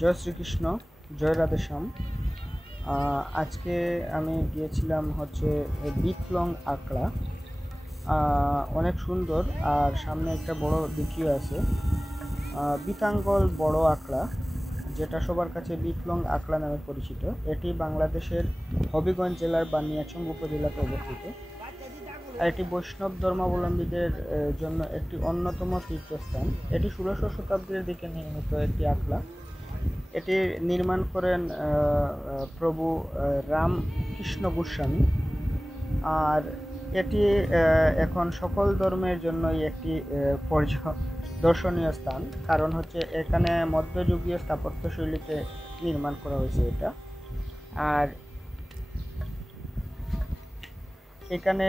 জয় শ্রীকৃষ্ণ, জয় রাধেশ্যাম। আজকে আমি গিয়েছিলাম হচ্ছে বিটলং আকড়া। অনেক সুন্দর, আর সামনে একটা বড় দিঘিও আছে। বিতাঙ্গল বড় আকড়া, যেটা সবার কাছে বিটলং আকড়া নামে পরিচিত। এটি বাংলাদেশের হবিগঞ্জ জেলার বানিয়াচং উপজেলাতে অবস্থিত। আর এটি বৈষ্ণব ধর্মাবলম্বীদের জন্য একটি অন্যতম তীর্থস্থান। এটি 16শো শতাব্দীর দিকে নির্মিত একটি আকড়া। এটি নির্মাণ করেন প্রভু রামকৃষ্ণ গোস্বামী। আর এটি এখন সকল ধর্মের জন্যই একটি দর্শনীয় স্থান, কারণ হচ্ছে এখানে মধ্যযুগীয় স্থাপত্যশৈলীতে নির্মাণ করা হয়েছে এটা। আর এখানে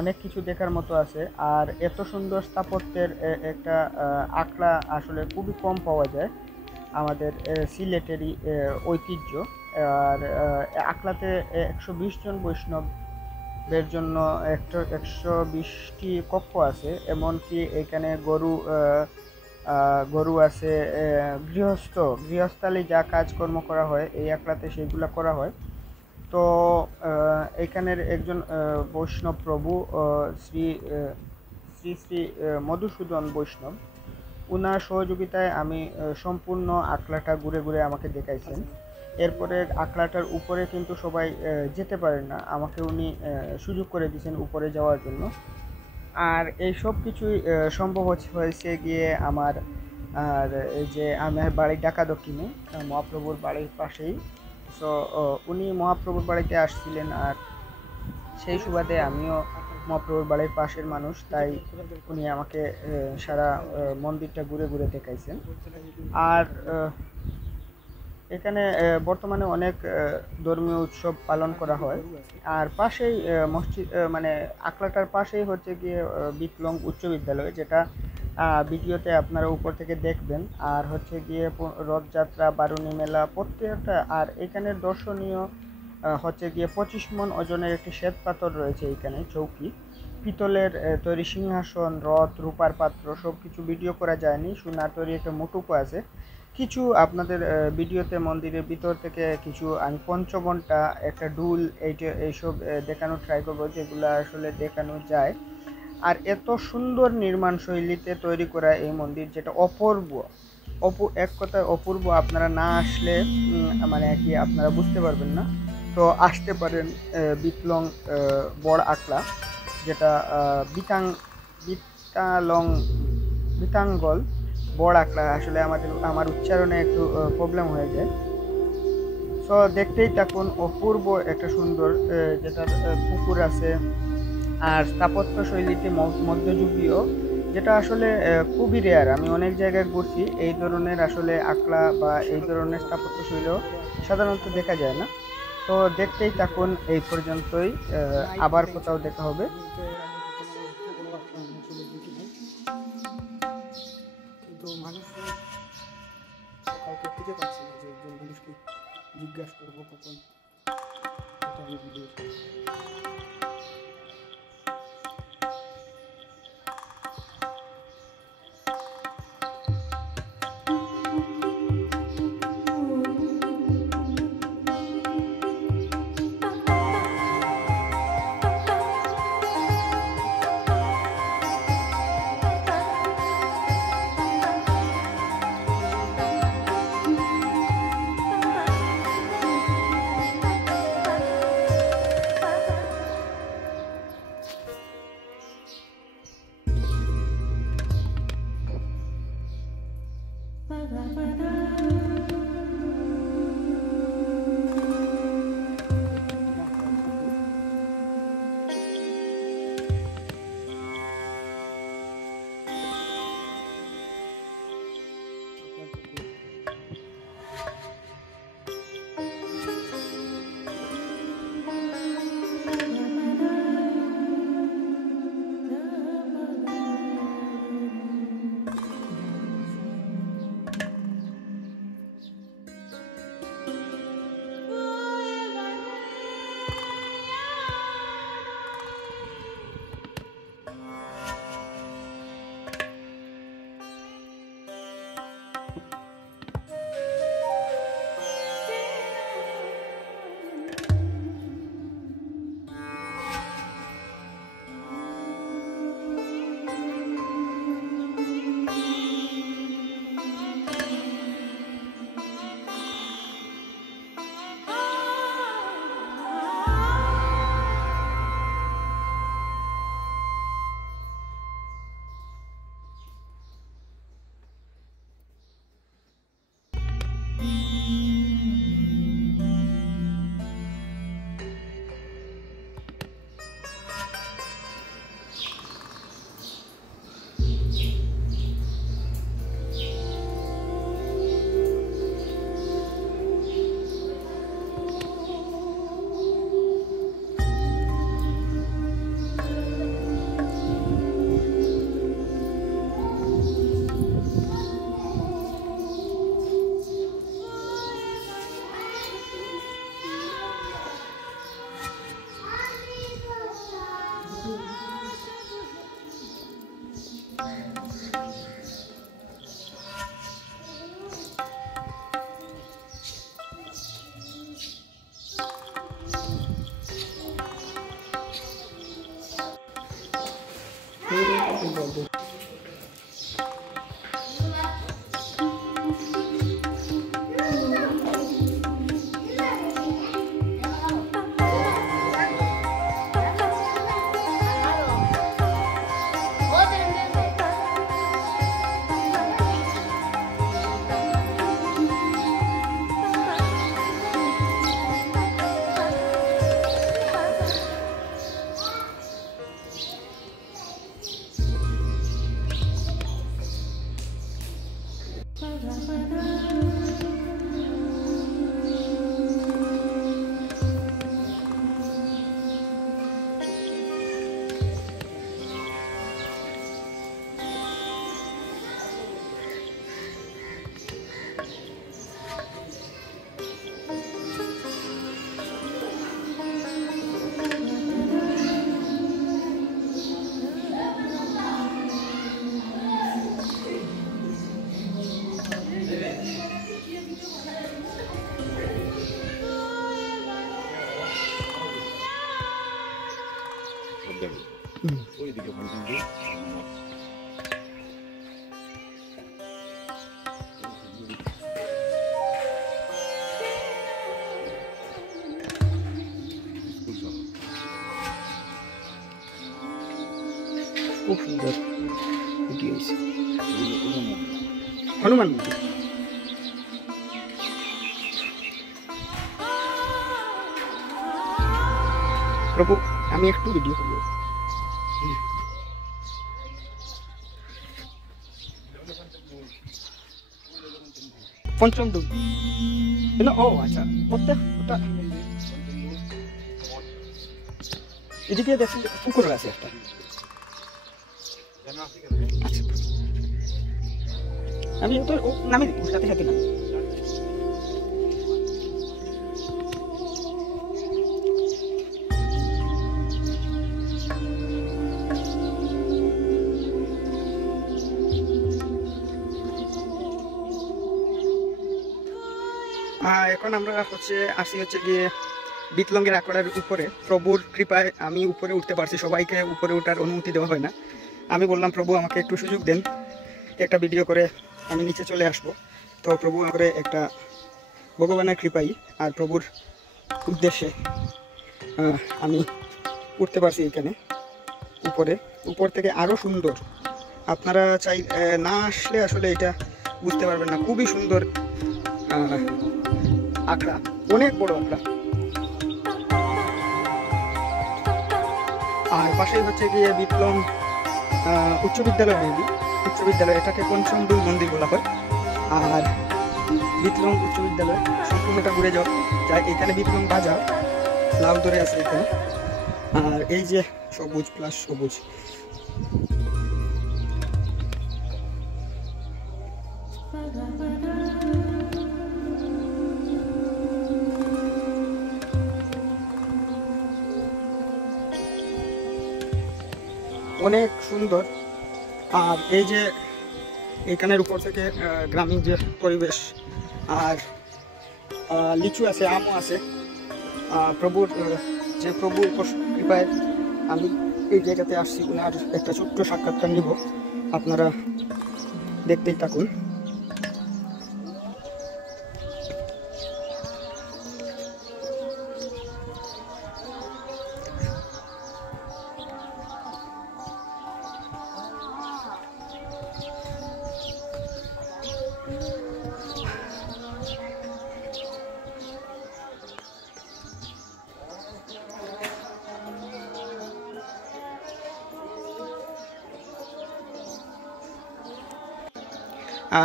অনেক কিছু দেখার মতো আছে। আর এত সুন্দর স্থাপত্যের একটা আকড়া আসলে খুবই কম পাওয়া যায় আমাদের সিলেটেরই ঐতিহ্য। আর আকড়াতে 120 জন বৈষ্ণবের জন্য 120টি কক্ষ আছে। এমনকি এখানে গরু আছে। গৃহস্থালী যা কাজকর্ম করা হয় এই আকড়াতে সেগুলো করা হয়। তো এখানের একজন বৈষ্ণব প্রভু শ্রী শ্রী শ্রী মধুসূদন বৈষ্ণব, ওনার সহযোগিতায় আমি সম্পূর্ণ আকড়াটা ঘুরে ঘুরে আমাকে দেখাইছেন। এরপরে আকড়াটার উপরে কিন্তু সবাই যেতে পারেন না, আমাকে উনি সুযোগ করে দিয়েছেন উপরে যাওয়ার জন্য। আর এই সব কিছুই সম্ভব হয়েছে গিয়ে আর এই যে আমার বাড়ি ঢাকা দক্ষিণে, মহাপ্রভুর বাড়ির পাশেই। সো উনি মহাপ্রভুর বাড়িতে আসছিলেন, আর সেই সুবাদে আমিও মহাপ্রভুর বাড়ির পাশের মানুষ, তাই উনি আমাকে সারা মন্দিরটা ঘুরে ঘুরে দেখাইছেন। আর এখানে বর্তমানে অনেক ধর্মীয় উৎসব পালন করা হয়। আর পাশেই মসজিদ, মানে আকড়াটার পাশেই হচ্ছে গিয়ে বিটলং উচ্চ বিদ্যালয়, যেটা ভিডিওতে আপনারা উপর থেকে দেখবেন। আর হচ্ছে গিয়ে রথযাত্রা, বারুণী মেলা প্রত্যেকটা। আর এখানের দর্শনীয় হচ্ছে গিয়ে 25 মণ ওজনের একটি শ্বেত পাথর রয়েছে এখানে, চৌকি, পিতলের তৈরি সিংহাসন, রথ, রূপার পাত্র, সব কিছু ভিডিও করা যায়নি। সোনার তৈরি একটা মুটুকো আছে। কিছু আপনাদের ভিডিওতে মন্দিরের ভিতর থেকে কিছু আমি পঞ্চঘণ্টা, একটা ডুল, এইসব দেখানোর ট্রাই করবো, যেগুলো আসলে দেখানো যায়। আর এত সুন্দর নির্মাণ শৈলীতে তৈরি করা এই মন্দির, যেটা অপূর্ব, এক কথায় অপূর্ব। আপনারা না আসলে মানে কি আপনারা বুঝতে পারবেন না। তো আসতে পারেন বিটলং বড় আকড়া, যেটা বিতালং বিতাঙ্গল বড় আকড়া। আসলে আমার উচ্চারণে একটু প্রবলেম হয়ে যায়। সো দেখতেই থাকুন, অপূর্ব একটা সুন্দর, যেটার পুকুর আছে। আর স্থাপত্য শৈলীটি মধ্যযুগীয়, যেটা আসলে খুবই রেয়ার। আমি অনেক জায়গায় ঘুরছি, এই ধরনের আসলে আকড়া বা এই ধরনের স্থাপত্য শৈলীও সাধারণত দেখা যায় না। তো দেখতেই থাকুন, এই পর্যন্তই। আবার কোথাও দেখা হবে। কিন্তু মানুষ কাউকে খুঁজে পাচ্ছে না, যে একজন মানুষকে জিজ্ঞাসা করবো কখন ভিডিও। ওইদিকে খুব সুন্দর ভিডিও হয়েছে। হনুমান মন্দির। প্রভু আমি একটু ভিডিও করব। পঞ্চম দুর্গ ও আচ্ছা প্রত্যেকটা এদিকে দেখছি পুকুর আছে একটা। আচ্ছা আমি তো নামি সাথে সাথে নামি। এখন আমরা আসি হচ্ছে গিয়ে বিতলঙ্গের আখড়ার উপরে। প্রভুর কৃপায় আমি উপরে উঠতে পারছি, সবাইকে উপরে ওঠার অনুমতি দেওয়া হয় না। আমি বললাম প্রভু আমাকে একটু সুযোগ দেন, একটা ভিডিও করে আমি নিচে চলে আসব। তো প্রভু করে একটা ভগবানের কৃপাই আর প্রভুর উদ্দেশ্যে আমি উঠতে পারছি এখানে উপরে। উপর থেকে আরও সুন্দর, আপনারা চাই না আসলে আসলে এটা বুঝতে পারবেন না। খুবই সুন্দর আখড়া, অনেক বড় আখড়া। আর পাশেই হচ্ছে গিয়ে বিপ্লব উচ্চ বিদ্যালয়, মেবি উচ্চ বিদ্যালয়, এটাকে পঞ্চম দুই মন্দির বলা হয়। আর বিপ্লব উচ্চ বিদ্যালয় সম্পূর্ণটা ঘুরে যাও যায়। এখানে বিপ্লব বাজার লাউ ধরে আছে এখানে। আর এই যে সবুজ প্লাস সবুজ, অনেক সুন্দর। আর এই যে এখানের উপর থেকে গ্রামীণ যে পরিবেশ, আর লিচু আছে, আমও আছে। প্রভুর যে প্রভুর কৃপায় আমি এই জায়গাতে আসছি, আর একটা ছোট্ট সাক্ষাৎকার নিব, আপনারা দেখতেই থাকুন।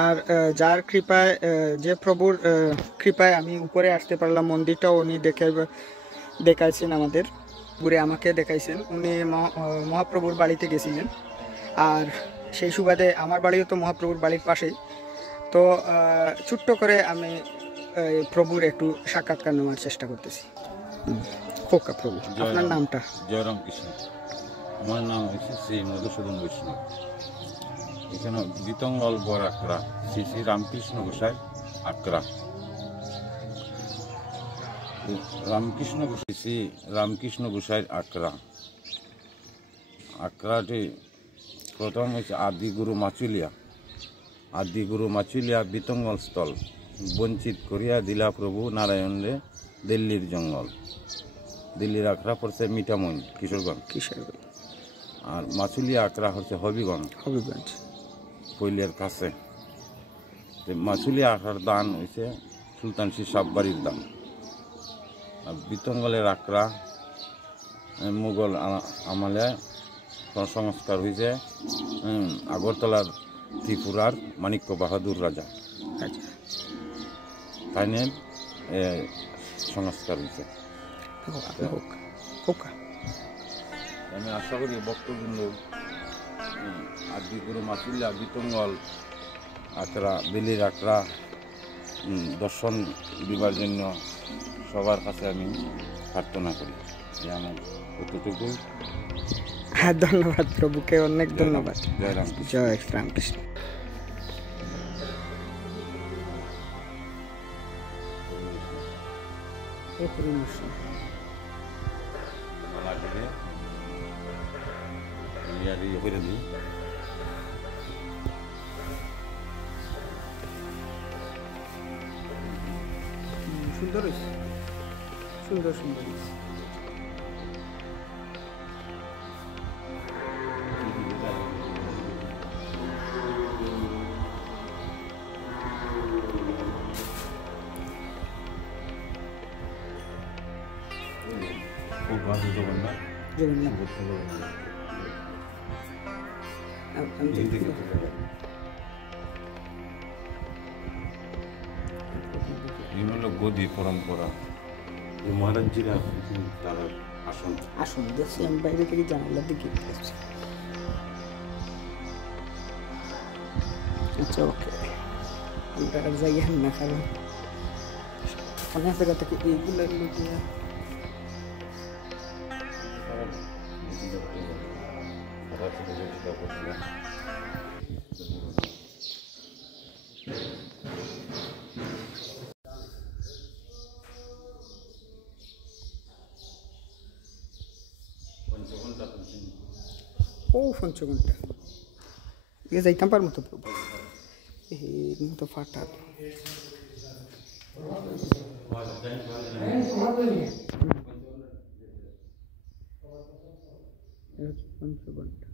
আর যার কৃপায়, যে প্রভুর কৃপায় আমি উপরে আসতে পারলাম, মন্দিরটাও উনি দেখাইছেন আমাদের, ঘুরে আমাকে দেখাইছেন। উনি মহাপ্রভুর বাড়িতে গেছিলেন, আর সেই সুবাদে আমার বাড়িও তো মহাপ্রভুর বাড়ির পাশেই। তো ছোট্ট করে আমি প্রভুর একটু সাক্ষাৎকার নেওয়ার চেষ্টা করতেছি। খোকা প্রভু, আপনার নামটা? জয়রাম কৃষ্ণ। আমার নাম হচ্ছে শ্রী মধুসূদন বৈষ্ণব। এখানে বিতঙ্গল বর আখড়া, শ্রী শ্রী রামকৃষ্ণ গোসাই আখড়া। রামকৃষ্ণ গোসাই আখড়া। আখড়াটি প্রথম হচ্ছে আদিগুরু মাচুলিয়া বিতঙ্গল স্থল বঞ্চিত করিয়া দিলা প্রভু নারায়ণ রে দিল্লির জঙ্গল। দিল্লির আখড়া পড়ছে মিঠামইন কিশোরগঞ্জ। আর মাচুলিয়া আখড়া হচ্ছে হবিগঞ্জ কৈলিয়ার কাছে। মাচুলিয়া আখড়ার দান হয়েছে সুলতান সাববাড়ির দান। আর বিতঙ্গলের আখড়া মুঘল আমলে সংস্কার হয়েছে আগরতলার ত্রিপুরার মানিক্য বাহাদুর রাজা তাইনের সংস্কার হয়েছে। আমি আশা করি বক্তবৃন্দ আদিগুরু মাচুলিয়া বিতঙ্গল আখড়া দিল্লির আখড়া দর্শন দিবার জন্য সবার কাছে আমি প্রার্থনা করি যে আমার কতটুকু। হ্যাঁ, ধন্যবাদ প্রভুকে, অনেক ধন্যবাদ। জয় রাম। জয় রামকৃষ্ণ। সুন্দর হয়েছে, সুন্দর সুন্দর হয়েছে। জগন্নাথ গদি পরম্পরা মহারাজজিরা তারা আসুন দেখছি, আমি বাইরে থেকে জানালার দিকে দেখছি। আচ্ছা, ওকে, আমরা যাই না, কারণ অনেক জায়গা থেকে এইগুলো পঞ্চঘন্টা যাইতাম পার মতো প্রভু, এর মতো ফাটা পঞ্চঘন্টা।